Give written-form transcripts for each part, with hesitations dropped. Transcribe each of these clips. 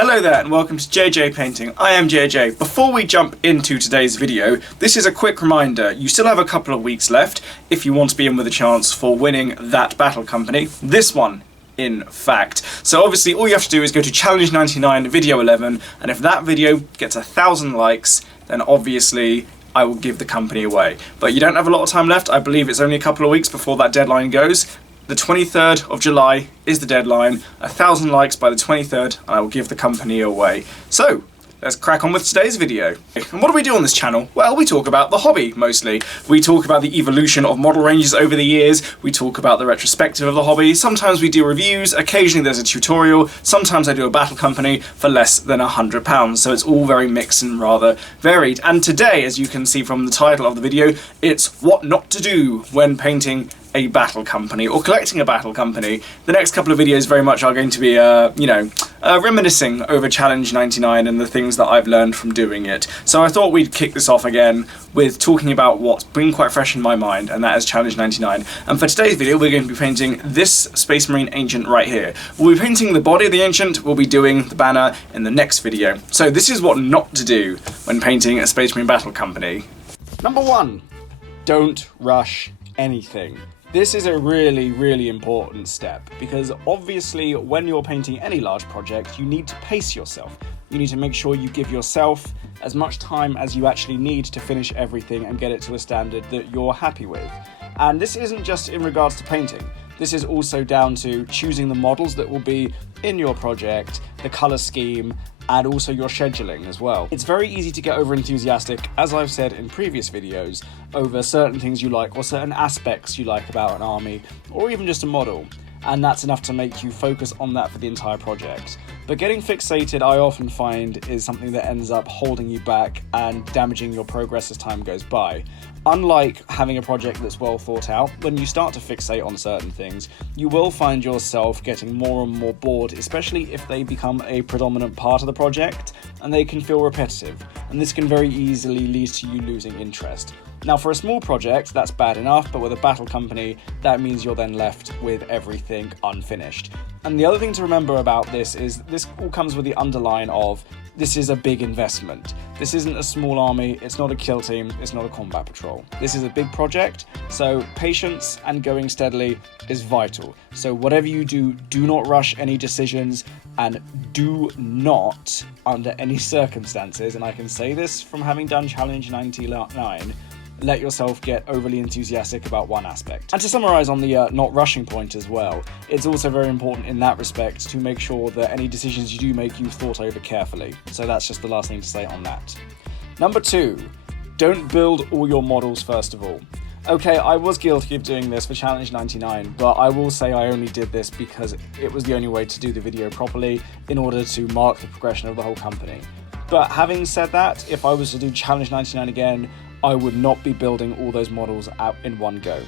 Hello there and welcome to JJ Painting. I am JJ. Before we jump into today's video, this is a quick reminder. You still have a couple of weeks left if you want to be in with a chance for winning that battle company. This one, in fact. So obviously all you have to do is go to Challenge 99 video 11, and if that video gets 1,000 likes, then obviously I will give the company away. But you don't have a lot of time left. I believe it's only a couple of weeks before that deadline goes. The 23rd of July is the deadline, 1,000 likes by the 23rd, and I will give the company away. So, let's crack on with today's video. And what do we do on this channel? Well, we talk about the hobby, mostly. We talk about the evolution of model ranges over the years, we talk about the retrospective of the hobby, sometimes we do reviews, occasionally there's a tutorial, sometimes I do a battle company for less than £100, so it's all very mixed and rather varied. And today, as you can see from the title of the video, it's what not to do when painting a battle company or collecting a battle company. The next couple of videos very much are going to be, reminiscing over Challenge 99 and the things that I've learned from doing it. So I thought we'd kick this off again with talking about what's been quite fresh in my mind, and that is Challenge 99. And for today's video, we're going to be painting this Space Marine Ancient right here. We'll be painting the body of the Ancient, we'll be doing the banner in the next video. So this is what not to do when painting a Space Marine battle company. Number 1, don't rush anything. This is a really important step, because obviously when you're painting any large project, you need to pace yourself. You need to make sure you give yourself as much time as you actually need to finish everything and get it to a standard that you're happy with. And this isn't just in regards to painting. This is also down to choosing the models that will be in your project, the colour scheme, and also your scheduling as well. It's very easy to get over enthusiastic, as I've said in previous videos, over certain things you like or certain aspects you like about an army, or even just a model, and that's enough to make you focus on that for the entire project. But getting fixated, I often find, is something that ends up holding you back and damaging your progress as time goes by. Unlike having a project that's well thought out, when you start to fixate on certain things, you will find yourself getting more and more bored, especially if they become a predominant part of the project and they can feel repetitive, and this can very easily lead to you losing interest. Now, for a small project, that's bad enough, but with a battle company, that means you're then left with everything unfinished. And the other thing to remember about this is this all comes with the underline of this is a big investment. This isn't a small army, it's not a kill team, it's not a combat patrol. This is a big project, so patience and going steadily is vital. So whatever you do, do not rush any decisions, and do not, under any circumstances, and I can say this from having done Challenge 99, let yourself get overly enthusiastic about one aspect. And to summarise on the not rushing point as well, it's also very important in that respect to make sure that any decisions you do make, you've thought over carefully. So that's just the last thing to say on that. Number 2, don't build all your models first of all. Okay, I was guilty of doing this for Challenge 99, but I will say I only did this because it was the only way to do the video properly in order to mark the progression of the whole company. But having said that, if I was to do Challenge 99 again, I would not be building all those models out in one go.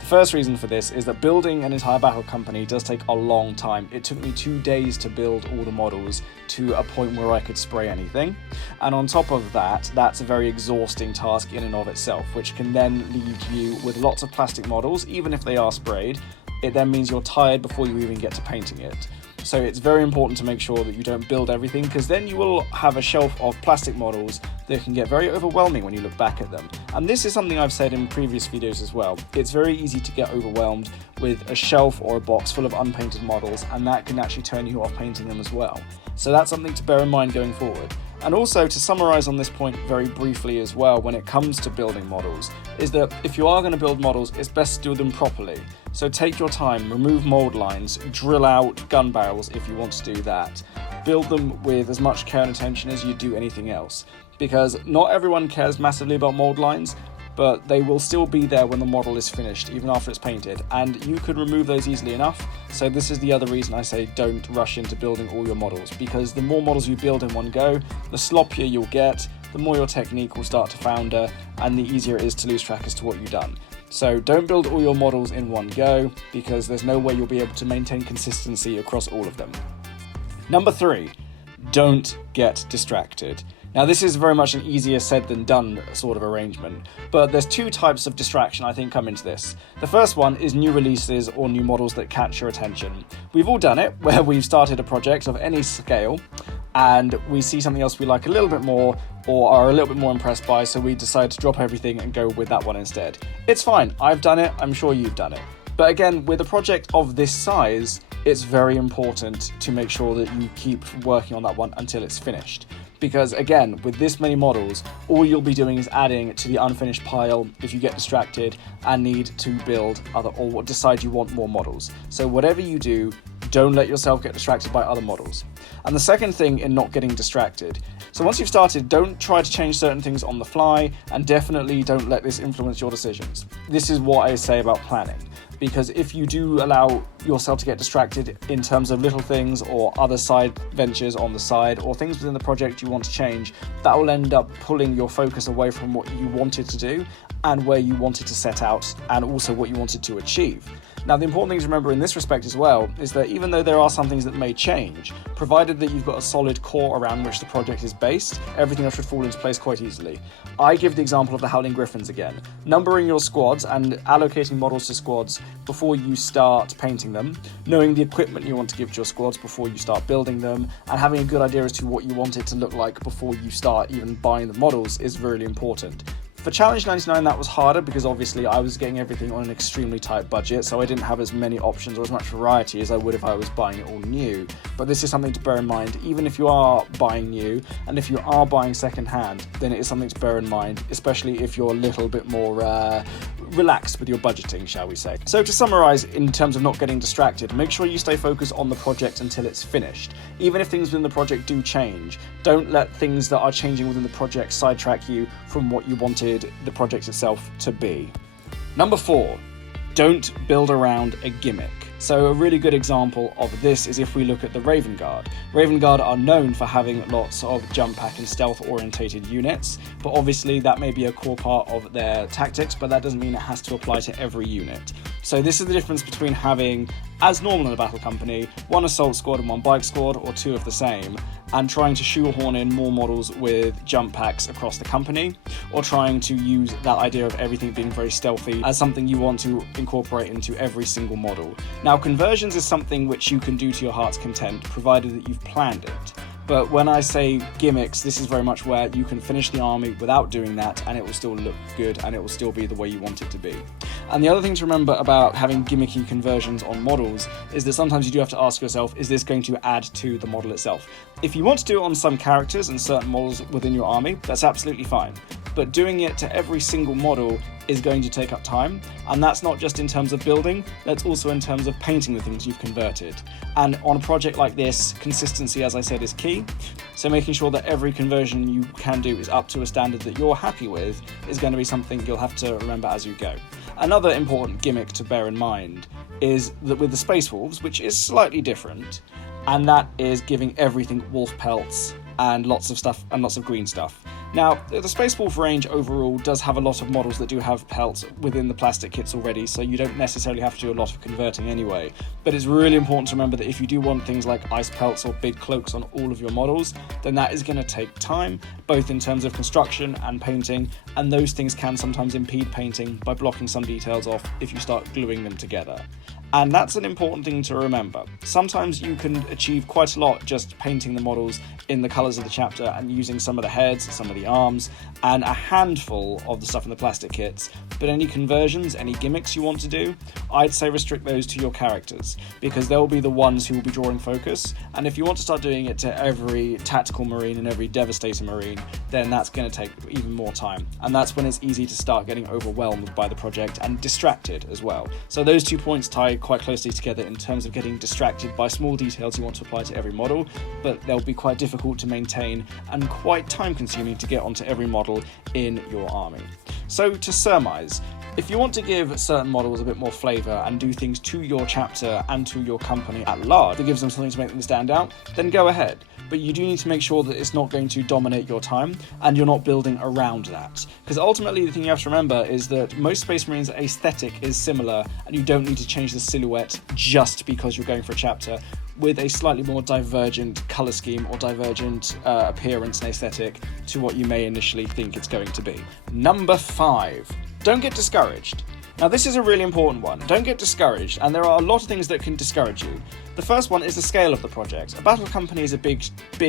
The first reason for this is that building an entire battle company does take a long time. It took me 2 days to build all the models to a point where I could spray anything. And on top of that, that's a very exhausting task in and of itself, which can then leave you with lots of plastic models, even if they are sprayed. It then means you're tired before you even get to painting it. So it's very important to make sure that you don't build everything, because then you will have a shelf of plastic models that can get very overwhelming when you look back at them. And this is something I've said in previous videos as well. It's very easy to get overwhelmed with a shelf or a box full of unpainted models, and that can actually turn you off painting them as well. So that's something to bear in mind going forward. And also, to summarise on this point very briefly as well, when it comes to building models, is that if you are going to build models, it's best to do them properly. So take your time, remove mould lines, drill out gun barrels if you want to do that. Build them with as much care and attention as you do anything else, because not everyone cares massively about mould lines, but they will still be there when the model is finished, even after it's painted, and you could remove those easily enough. So this is the other reason I say don't rush into building all your models, because the more models you build in one go, the sloppier you'll get, the more your technique will start to founder, and the easier it is to lose track as to what you've done. So don't build all your models in one go, because there's no way you'll be able to maintain consistency across all of them. Number 3, don't get distracted. Now this is very much an easier said than done sort of arrangement, but there's two types of distraction I think come into this. The first one is new releases or new models that catch your attention. We've all done it, where we've started a project of any scale and we see something else we like a little bit more or are a little bit more impressed by, so we decide to drop everything and go with that one instead. It's fine, I've done it, I'm sure you've done it. But again, with a project of this size, it's very important to make sure that you keep working on that one until it's finished. Because again, with this many models, all you'll be doing is adding to the unfinished pile if you get distracted and need to build other, or decide you want more models. So whatever you do, don't let yourself get distracted by other models. And the second thing in not getting distracted, so once you've started, don't try to change certain things on the fly, and definitely don't let this influence your decisions. This is what I say about planning. Because if you do allow yourself to get distracted in terms of little things or other side ventures on the side or things within the project you want to change, that will end up pulling your focus away from what you wanted to do and where you wanted to set out and also what you wanted to achieve. Now, the important thing to remember in this respect as well is that even though there are some things that may change, provided that you've got a solid core around which the project is based, everything else should fall into place quite easily. I give the example of the Howling Griffins again. Numbering your squads and allocating models to squads before you start painting them, knowing the equipment you want to give to your squads before you start building them, and having a good idea as to what you want it to look like before you start even buying the models is really important. For Challenge 99 that was harder because obviously I was getting everything on an extremely tight budget, so I didn't have as many options or as much variety as I would if I was buying it all new. But this is something to bear in mind, even if you are buying new, and if you are buying second hand, then it is something to bear in mind, especially if you're a little bit more relaxed with your budgeting, shall we say. So to summarize, in terms of not getting distracted, make sure you stay focused on the project until it's finished. Even if things within the project do change, don't let things that are changing within the project sidetrack you from what you wanted the project itself to be. Number 4, don't build around a gimmick. So a really good example of this is if we look at the Raven Guard. Raven Guard are known for having lots of jump pack and stealth orientated units, but obviously that may be a core part of their tactics, but that doesn't mean it has to apply to every unit. So this is the difference between having, as normal in a battle company, one assault squad and one bike squad, or two of the same, and trying to shoehorn in more models with jump packs across the company, or trying to use that idea of everything being very stealthy as something you want to incorporate into every single model. Now, conversions is something which you can do to your heart's content, provided that you've planned it. But when I say gimmicks, this is very much where you can finish the army without doing that and it will still look good and it will still be the way you want it to be. And the other thing to remember about having gimmicky conversions on models is that sometimes you do have to ask yourself, is this going to add to the model itself? If you want to do it on some characters and certain models within your army, that's absolutely fine. But doing it to every single model is going to take up time, and that's not just in terms of building, that's also in terms of painting the things you've converted. And on a project like this, consistency, as I said, is key, so making sure that every conversion you can do is up to a standard that you're happy with is going to be something you'll have to remember as you go. Another important gimmick to bear in mind is that with the Space Wolves, which is slightly different, and that is giving everything wolf pelts and lots of stuff and lots of green stuff. Now, the Space Wolf range overall does have a lot of models that do have pelts within the plastic kits already, so you don't necessarily have to do a lot of converting anyway. But it's really important to remember that if you do want things like ice pelts or big cloaks on all of your models, then that is going to take time, both in terms of construction and painting, and those things can sometimes impede painting by blocking some details off if you start gluing them together. And that's an important thing to remember. Sometimes you can achieve quite a lot just painting the models in the colours of the chapter and using some of the heads, some of the arms, and a handful of the stuff in the plastic kits. But any conversions, any gimmicks you want to do, I'd say restrict those to your characters, because they'll be the ones who will be drawing focus. And if you want to start doing it to every tactical marine and every devastator marine, then that's going to take even more time. And that's when it's easy to start getting overwhelmed by the project and distracted as well. So those 2 points tie quite closely together in terms of getting distracted by small details you want to apply to every model, but they'll be quite difficult to maintain and quite time consuming to get onto every model in your army. So to surmise, if you want to give certain models a bit more flavour and do things to your chapter and to your company at large that gives them something to make them stand out, then go ahead. but you do need to make sure that it's not going to dominate your time and you're not building around that. Because ultimately the thing you have to remember is that most Space Marines aesthetic is similar, and you don't need to change the silhouette just because you're going for a chapter with a slightly more divergent colour scheme or divergent appearance and aesthetic to what you may initially think it's going to be. Number 5, don't get discouraged. Now this is a really important one. Don't get discouraged, and there are a lot of things that can discourage you. The first one is the scale of the project. A battle company is a big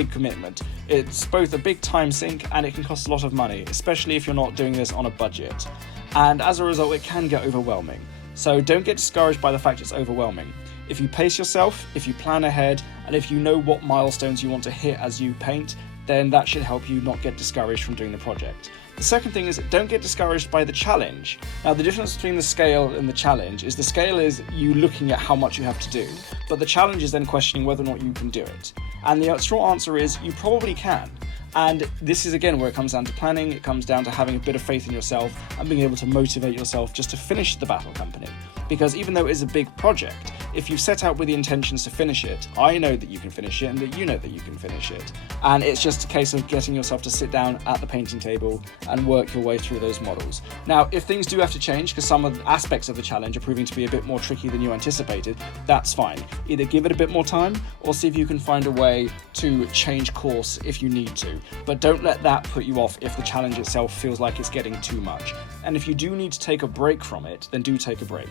commitment. It's both a big time sink and it can cost a lot of money, especially if you're not doing this on a budget. And as a result, it can get overwhelming. So don't get discouraged by the fact it's overwhelming. If you pace yourself, if you plan ahead, and if you know what milestones you want to hit as you paint, then that should help you not get discouraged from doing the project. The second thing is, don't get discouraged by the challenge. Now, the difference between the scale and the challenge is the scale is you looking at how much you have to do, but the challenge is then questioning whether or not you can do it. And the short answer is you probably can. And this is again where it comes down to planning, it comes down to having a bit of faith in yourself and being able to motivate yourself just to finish the battle company. Because even though it is a big project, if you've set out with the intentions to finish it, I know that you can finish it and that you know that you can finish it. And it's just a case of getting yourself to sit down at the painting table and work your way through those models. Now, if things do have to change, because some of the aspects of the challenge are proving to be a bit more tricky than you anticipated, that's fine. Either give it a bit more time or see if you can find a way to change course if you need to. But don't let that put you off if the challenge itself feels like it's getting too much. And if you do need to take a break from it, then do take a break.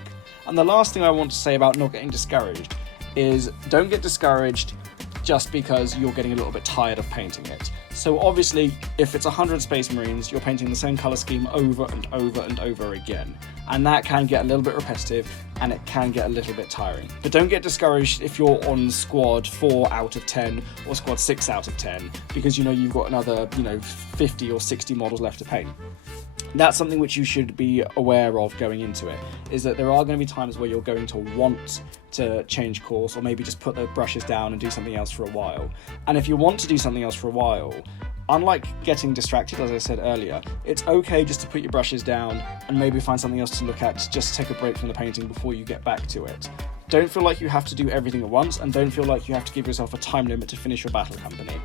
And the last thing I want to say about not getting discouraged is don't get discouraged just because you're getting a little bit tired of painting it. So obviously, if it's 100 Space Marines, you're painting the same colour scheme over and over and over again. And that can get a little bit repetitive and it can get a little bit tiring. But don't get discouraged if you're on squad 4 out of 10 or squad 6 out of 10, because you know you've got another 50 or 60 models left to paint. That's something which you should be aware of going into it, is that there are going to be times where you're going to want to change course or maybe just put the brushes down and do something else for a while. And if you want to do something else for a while, unlike getting distracted, as I said earlier, it's okay just to put your brushes down and maybe find something else to look at, just take a break from the painting before you get back to it. Don't feel like you have to do everything at once, and don't feel like you have to give yourself a time limit to finish your battle company.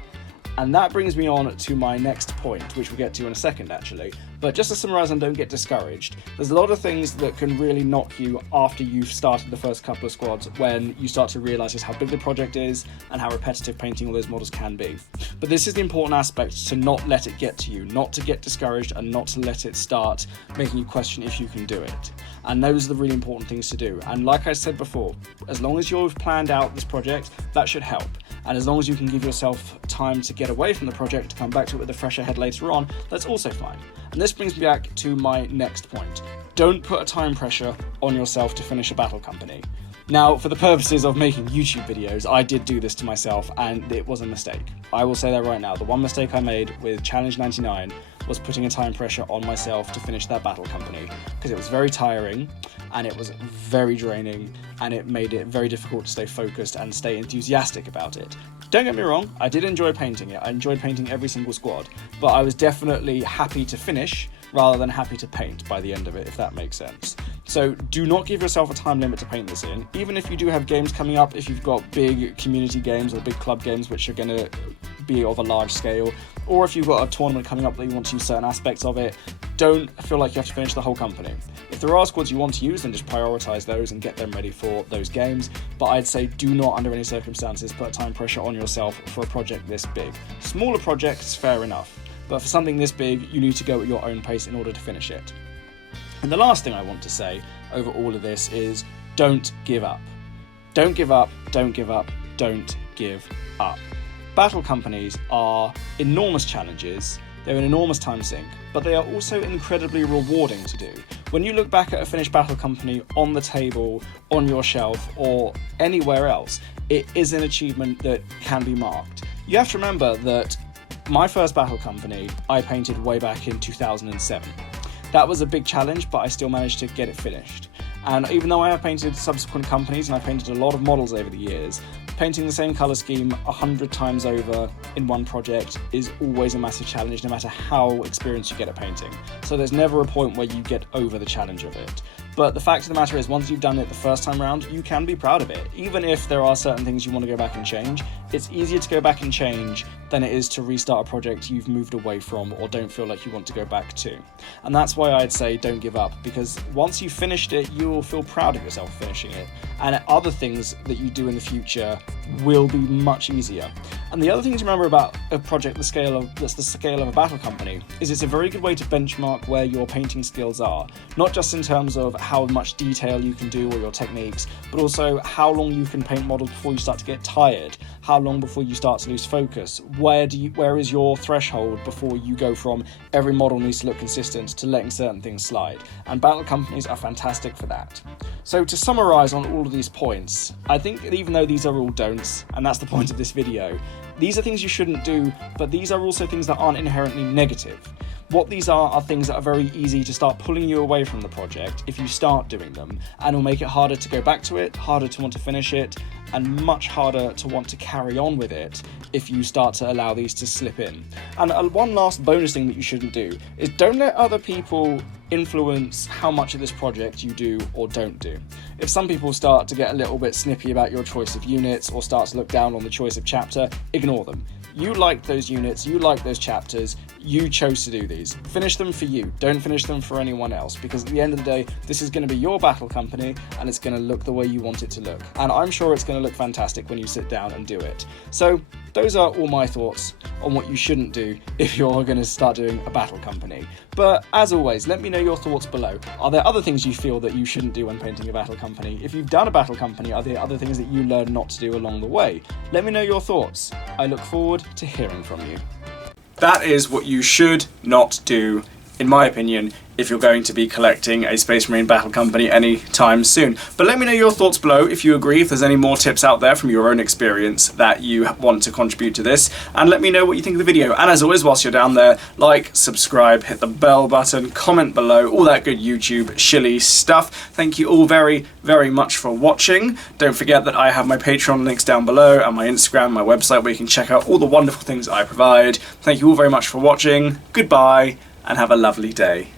And that brings me on to my next point, which we'll get to in a second actually. But just to summarise and don't get discouraged, there's a lot of things that can really knock you after you've started the first couple of squads, when you start to realise just how big the project is and how repetitive painting all those models can be. But this is the important aspect, to not let it get to you, not to get discouraged and not to let it start making you question if you can do it. And those are the really important things to do. And like I said before, as long as you've planned out this project, that should help. And as long as you can give yourself time to get away from the project to come back to it with a fresher head later on, that's also fine. And this brings me back to my next point. Don't put a time pressure on yourself to finish a battle company. Now, for the purposes of making YouTube videos, I did do this to myself and it was a mistake. I will say that right now. The one mistake I made with Challenge 99 was putting a time pressure on myself to finish that battle company, because it was very tiring and it was very draining and it made it very difficult to stay focused and stay enthusiastic about it. Don't get me wrong, I did enjoy painting it. I enjoyed painting every single squad, but I was definitely happy to finish rather than happy to paint by the end of it, if that makes sense. So do not give yourself a time limit to paint this in. Even if you do have games coming up, if you've got big community games or big club games which are going to be of a large scale, or if you've got a tournament coming up that you want to use certain aspects of it, don't feel like you have to finish the whole company. If there are squads you want to use, then just prioritise those and get them ready for those games. But I'd say do not, under any circumstances, put a time pressure on yourself for a project this big. Smaller projects, fair enough. But for something this big, you need to go at your own pace in order to finish it. And the last thing I want to say over all of this is don't give up. Don't give up, don't give up, don't give up. Battle companies are enormous challenges, they're an enormous time sink, but they are also incredibly rewarding to do. When you look back at a finished battle company on the table, on your shelf, or anywhere else, it is an achievement that can be marked. You have to remember that my first battle company I painted way back in 2007. That was a big challenge, but I still managed to get it finished. And even though I have painted subsequent companies and I've painted a lot of models over the years, painting the same colour scheme 100 times over in one project is always a massive challenge, no matter how experienced you get at painting. So there's never a point where you get over the challenge of it. But the fact of the matter is, once you've done it the first time round, you can be proud of it. Even if there are certain things you want to go back and change, it's easier to go back and change than it is to restart a project you've moved away from or don't feel like you want to go back to. And that's why I'd say don't give up, because once you've finished it, you'll feel proud of yourself finishing it, and other things that you do in the future will be much easier. And the other thing to remember about a project that's the scale of a battle company is it's a very good way to benchmark where your painting skills are, not just in terms of how much detail you can do or your techniques, but also how long you can paint models before you start to get tired, how long before you start to lose focus, where is your threshold before you go from every model needs to look consistent to letting certain things slide. And battle companies are fantastic for that. So to summarize on all of these points, I think even though these are all don'ts, and that's the point of this video, these are things you shouldn't do, but these are also things that aren't inherently negative. What these are things that are very easy to start pulling you away from the project if you start doing them, and will make it harder to go back to it, harder to want to finish it, and much harder to want to carry on with it if you start to allow these to slip in. And one last bonus thing that you shouldn't do is don't let other people influence how much of this project you do or don't do. If some people start to get a little bit snippy about your choice of units or start to look down on the choice of chapter, ignore them. You liked those units, you liked those chapters, you chose to do these. Finish them for you, don't finish them for anyone else, because at the end of the day, this is going to be your battle company and it's going to look the way you want it to look. And I'm sure it's going to look fantastic when you sit down and do it. So those are all my thoughts on what you shouldn't do if you're going to start doing a battle company. But as always, let me know your thoughts below. Are there other things you feel that you shouldn't do when painting a battle company? If you've done a battle company, are there other things that you learned not to do along the way? Let me know your thoughts. I look forward to hearing from you. That is what you should not do, in my opinion, if you're going to be collecting a Space Marine Battle Company anytime soon. But let me know your thoughts below if you agree, if there's any more tips out there from your own experience that you want to contribute to this, and let me know what you think of the video. And as always, whilst you're down there, like, subscribe, hit the bell button, comment below, all that good YouTube shilly stuff. Thank you all very, very much for watching. Don't forget that I have my Patreon links down below, and my Instagram, my website, where you can check out all the wonderful things I provide. Thank you all very much for watching. Goodbye, and have a lovely day.